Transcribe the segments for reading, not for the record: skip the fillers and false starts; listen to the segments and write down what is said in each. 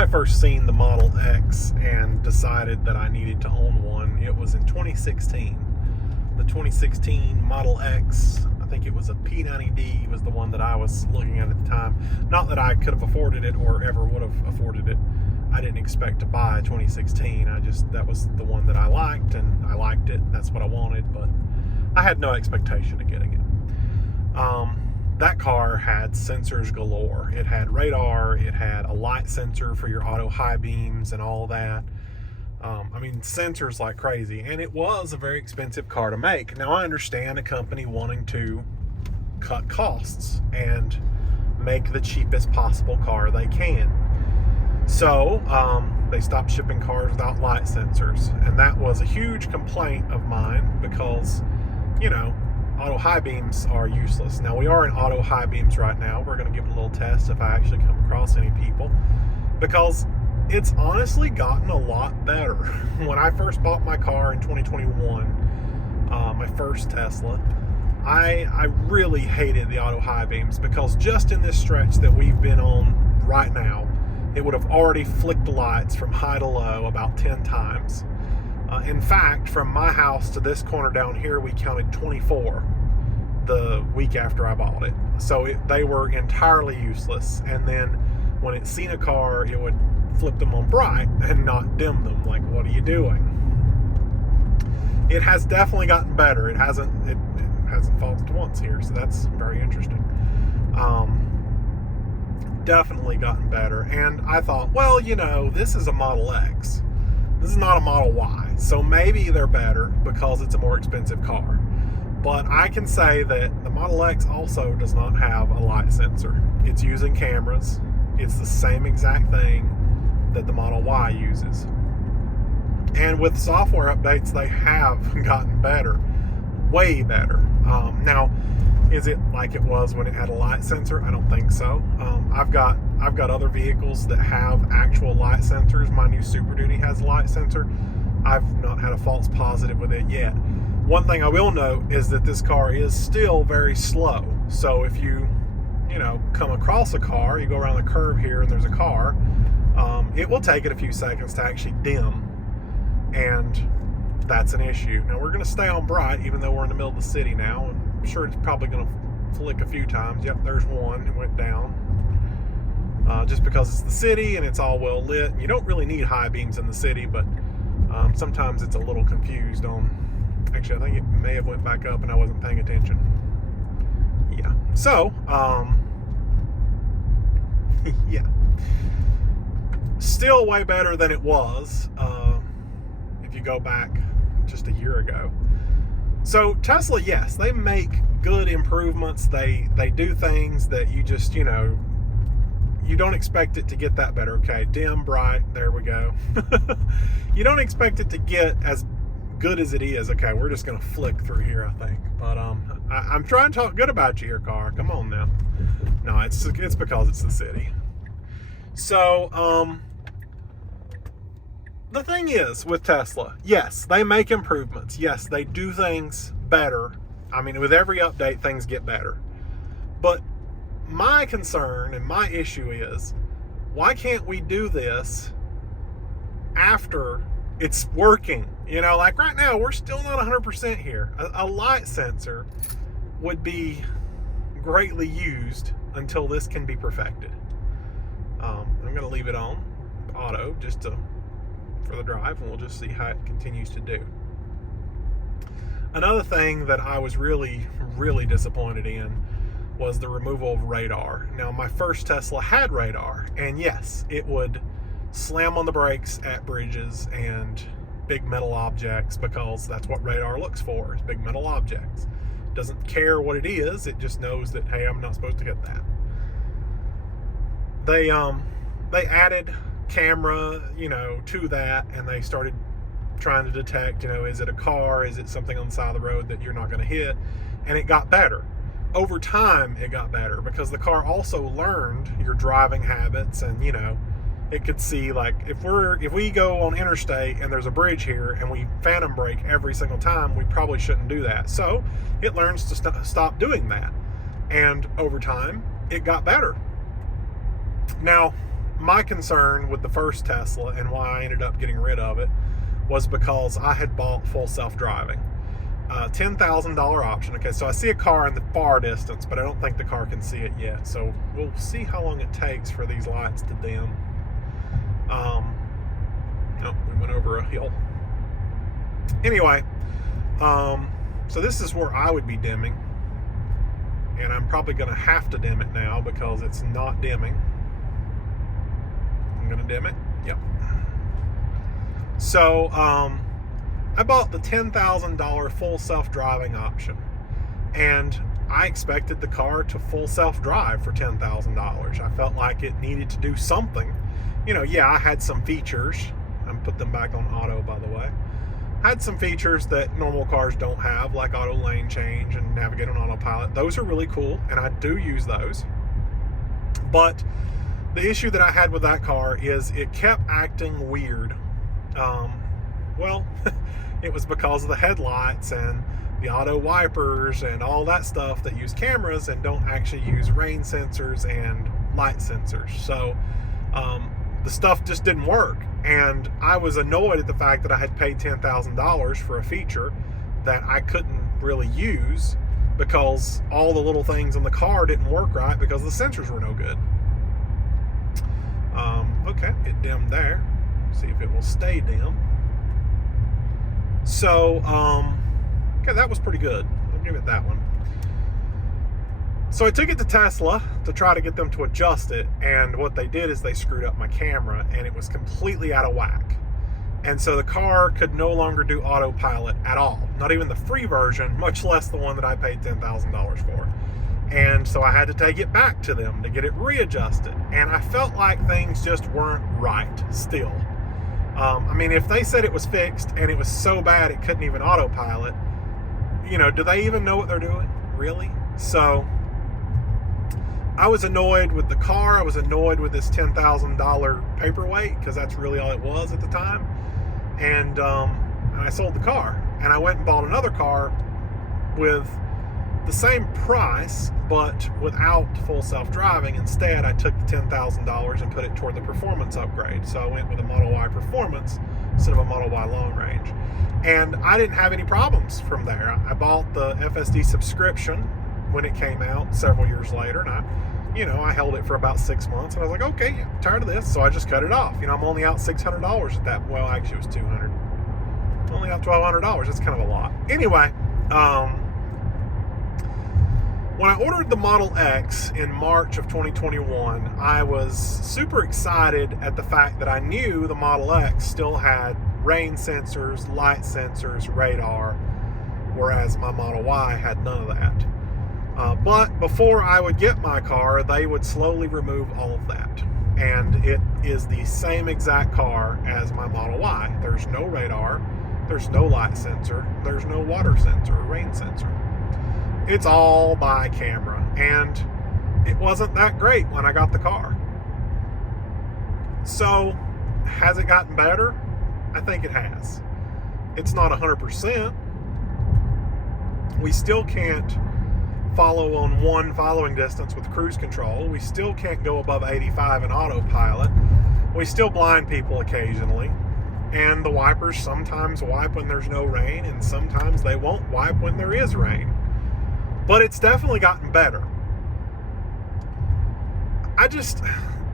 I first seen the Model X and decided that I needed to own one, it was in 2016. The 2016 Model X, I think it was a P90D, was the one that I was looking at the time. Not that I could have afforded it or ever would have afforded it. I didn't expect to buy a 2016. That was the one that I liked, and I liked it. That's what I wanted, but I had no expectation of getting it. That car had sensors galore. It had radar, it had a light sensor for your auto high beams and all that. Sensors like crazy, and it was a very expensive car to make. Now, I understand a company wanting to cut costs and make the cheapest possible car they can. So, they stopped shipping cars without light sensors, and that was a huge complaint of mine because, auto high beams are useless. Now, we are in auto high beams right now. We're going to give it a little test if I actually come across any people, because it's honestly gotten a lot better. When I first bought my car in 2021, my first Tesla, I really hated the auto high beams because just in this stretch that we've been on right now, it would have already flicked the lights from high to low about 10 times. In fact, from my house to this corner down here, we counted 24 the week after I bought it. So they were entirely useless. And then when it seen a car, it would flip them on bright and not dim them. Like, what are you doing? It has definitely gotten better. It hasn't faltered once here, so that's very interesting. Definitely gotten better. And I thought, well, this is a Model X. This is not a Model Y, so maybe they're better because it's a more expensive car. But I can say that the Model X also does not have a light sensor. It's using cameras. It's the same exact thing that the Model Y uses. And with software updates, they have gotten better, way better. Now, is it like it was when it had a light sensor? I don't think so. I've got other vehicles that have actual light sensors. My new Super Duty has a light sensor. I've not had a false positive with it yet. One thing I will note is that this car is still very slow. So if you come across a car, you go around the curve here and there's a car, it will take it a few seconds to actually dim, and that's an issue. Now, we're going to stay on bright even though we're in the middle of the city now. I'm sure it's probably going to flick a few times. Yep, there's one. It went down. Just because it's the city and it's all well lit. You don't really need high beams in the city, but sometimes it's a little confused on... Actually, I think it may have went back up and I wasn't paying attention. Yeah. So, yeah. Still way better than it was if you go back just a year ago. So Tesla, yes, they make good improvements. They do things that you just, you don't expect it to get that better. Okay, dim, bright, there we go. You don't expect it to get as good as it is. Okay, we're just gonna flick through here, I think. But I'm trying to talk good about your car. Come on now. No, it's because it's the city. So the thing is with Tesla, yes, they make improvements. Yes, they do things better. With every update, things get better. But my concern and my issue is, why can't we do this after it's working? Like right now, we're still not 100% here. A light sensor would be greatly used until this can be perfected. I'm going to leave it on auto just for the drive, and we'll just see how it continues to do. Another thing that I was really, really disappointed in was the removal of radar. Now, my first Tesla had radar, and yes, it would slam on the brakes at bridges and big metal objects, because that's what radar looks for, is big metal objects. It doesn't care what it is, it just knows that, hey, I'm not supposed to hit that. They added camera, to that, and they started trying to detect, is it a car, is it something on the side of the road that you're not going to hit, and it got better. Over time, it got better because the car also learned your driving habits, and it could see, like, if we go on interstate and there's a bridge here and we phantom brake every single time, we probably shouldn't do that. So it learns to stop doing that, and over time it got better. Now, my concern with the first Tesla and why I ended up getting rid of it was because I had bought full self-driving. $10,000 option. Okay, so I see a car in the far distance, but I don't think the car can see it yet. So we'll see how long it takes for these lights to dim. Nope, we went over a hill. Anyway, so this is where I would be dimming. And I'm probably going to have to dim it now because it's not dimming. I'm going to dim it. Yep. So, I bought the $10,000 full self-driving option. And I expected the car to full self-drive for $10,000. I felt like it needed to do something. You know, yeah, I had some features. I'm put them back on auto, by the way. Had some features that normal cars don't have, like auto lane change and navigate on autopilot. Those are really cool, and I do use those. But the issue that I had with that car is it kept acting weird. Well, it was because of the headlights and the auto wipers and all that stuff that use cameras and don't actually use rain sensors and light sensors. So the stuff just didn't work. And I was annoyed at the fact that I had paid $10,000 for a feature that I couldn't really use because all the little things in the car didn't work right because the sensors were no good. Okay, it dimmed there. See if it will stay dim. So, okay, that was pretty good. I'll give it that one. So I took it to Tesla to try to get them to adjust it, and what they did is they screwed up my camera, and it was completely out of whack. And so the car could no longer do autopilot at all, not even the free version, much less the one that I paid $10,000 for. And so I had to take it back to them to get it readjusted, and I felt like things just weren't right still. I mean, if they said it was fixed and it was so bad it couldn't even autopilot, you know, do they even know what they're doing? Really? So I was annoyed with the car. I was annoyed with this $10,000 paperweight because that's really all it was at the time. And I sold the car. And I went and bought another car with the same price, but without full self-driving. Instead, I took the $10,000 and put it toward the performance upgrade. So I went with a Model Y Performance instead of a Model Y Long Range. And I didn't have any problems from there. I bought the FSD subscription when it came out several years later, and I held it for about 6 months, and I was like, okay, I'm tired of this, so I just cut it off. I'm only out $600 at that. Well, actually, it was $200. I'm only out $1,200. That's kind of a lot. Anyway, when I ordered the Model X in March of 2021, I was super excited at the fact that I knew the Model X still had rain sensors, light sensors, radar, whereas my Model Y had none of that. But before I would get my car, they would slowly remove all of that. And it is the same exact car as my Model Y. There's no radar, there's no light sensor, there's no water sensor or rain sensor. It's all by camera, and it wasn't that great when I got the car. So, has it gotten better? I think it has. It's not 100%. We still can't follow on one following distance with cruise control. We still can't go above 85 in autopilot. We still blind people occasionally. And the wipers sometimes wipe when there's no rain, and sometimes they won't wipe when there is rain. But it's definitely gotten better.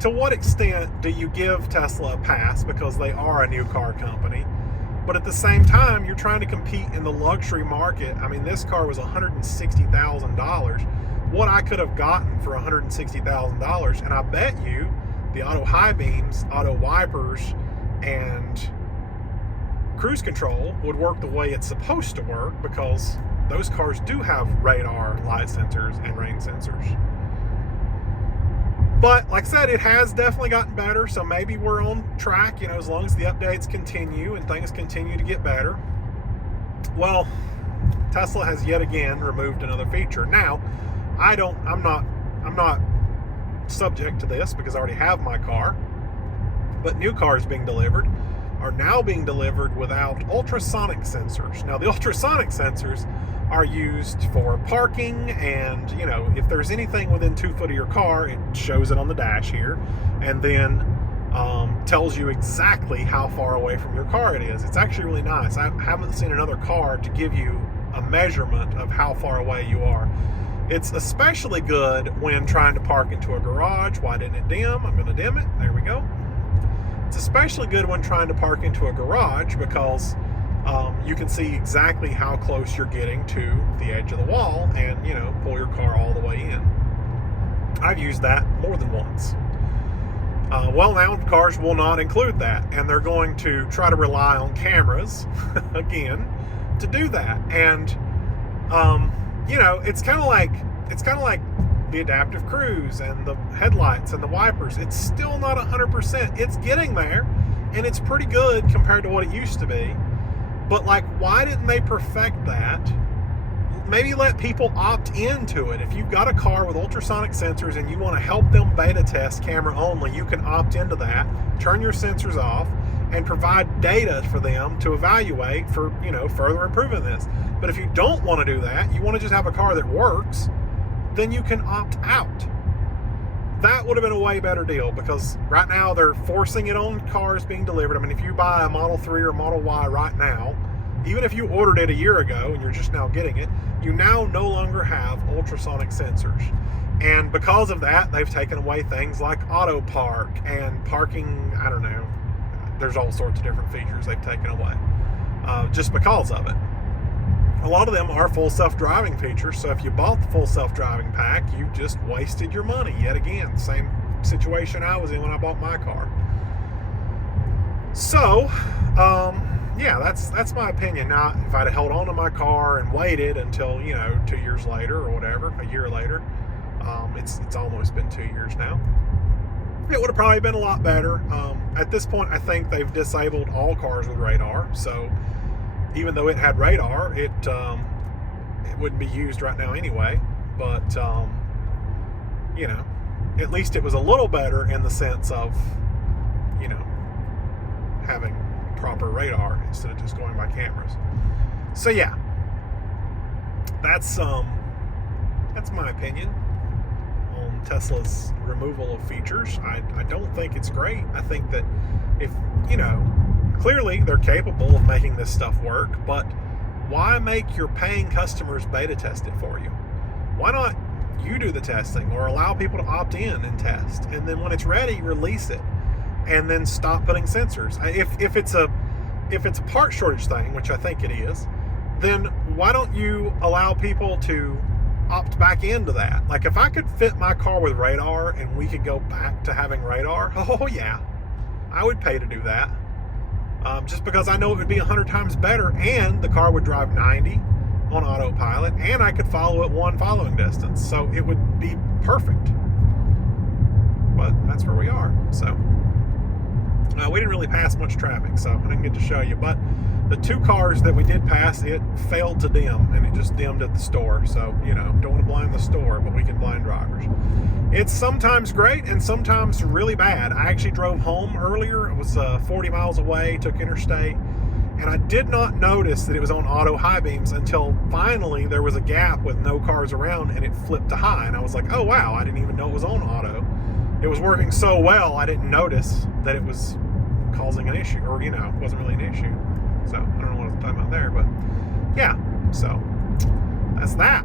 To what extent do you give Tesla a pass because they are a new car company? But at the same time, you're trying to compete in the luxury market. I mean, this car was $160,000. What I could have gotten for $160,000, and I bet you the auto high beams, auto wipers, and cruise control would work the way it's supposed to work because those cars do have radar, light sensors, and rain sensors. But like I said, it has definitely gotten better, so maybe we're on track, as long as the updates continue and things continue to get better. Well, Tesla has yet again removed another feature. Now, I'm not subject to this because I already have my car, but new cars being delivered are now being delivered without ultrasonic sensors. Now, the ultrasonic sensors are used for parking, and if there's anything within 2 foot of your car, it shows it on the dash here, and then tells you exactly how far away from your car it is. It's actually really nice. I haven't seen another car to give you a measurement of how far away you are. It's especially good when trying to park into a garage. Why didn't it dim? I'm going to dim it. There we go. It's especially good when trying to park into a garage because you can see exactly how close you're getting to the edge of the wall and, pull your car all the way in. I've used that more than once. Well, now cars will not include that, and they're going to try to rely on cameras again to do that. And it's kind of like the adaptive cruise and the headlights and the wipers. It's still not 100%. It's getting there, and it's pretty good compared to what it used to be. But why didn't they perfect that? Maybe let people opt into it. If you've got a car with ultrasonic sensors and you want to help them beta test camera only, you can opt into that, turn your sensors off, and provide data for them to evaluate for, further improving this. But if you don't want to do that, you want to just have a car that works, then you can opt out. That would have been a way better deal, because right now they're forcing it on cars being delivered. I mean, if you buy a Model 3 or Model Y right now, even if you ordered it a year ago and you're just now getting it, you now no longer have ultrasonic sensors. And because of that, they've taken away things like auto park and parking. I don't know. There's all sorts of different features they've taken away just because of it. A lot of them are full self-driving features, so if you bought the full self-driving pack, you just wasted your money yet again. Same situation I was in when I bought my car. So, yeah, that's my opinion. Now, if I'd held on to my car and waited until, 2 years later or whatever, a year later, it's almost been 2 years now, it would have probably been a lot better. At this point, I think they've disabled all cars with radar, so even though it had radar, it wouldn't be used right now anyway. But, at least it was a little better in the sense of, having proper radar instead of just going by cameras. So yeah, that's my opinion on Tesla's removal of features. I don't think it's great. I think that if, clearly they're capable of making this stuff work, but why make your paying customers beta test it for you? Why not you do the testing or allow people to opt in and test, and then when it's ready, release it, and then stop putting sensors? If it's a part shortage thing, which I think it is, then why don't you allow people to opt back into that? If I could fit my car with radar and we could go back to having radar, oh yeah, I would pay to do that. Just because I know it would be 100 times better, and the car would drive 90 on autopilot, and I could follow it one following distance. So it would be perfect. But that's where we are. So we didn't really pass much traffic, so I didn't get to show you. But the two cars that we did pass, it failed to dim, and it just dimmed at the store. So, don't want to blind the store, but we can blind drivers. It's sometimes great and sometimes really bad. I actually drove home earlier. It was 40 miles away, took interstate, and I did not notice that it was on auto high beams until finally there was a gap with no cars around, and it flipped to high. And I was like, oh wow, I didn't even know it was on auto. It was working so well, I didn't notice that it was causing an issue, or, it wasn't really an issue. So I don't know what I was talking about there, but yeah, so that's that.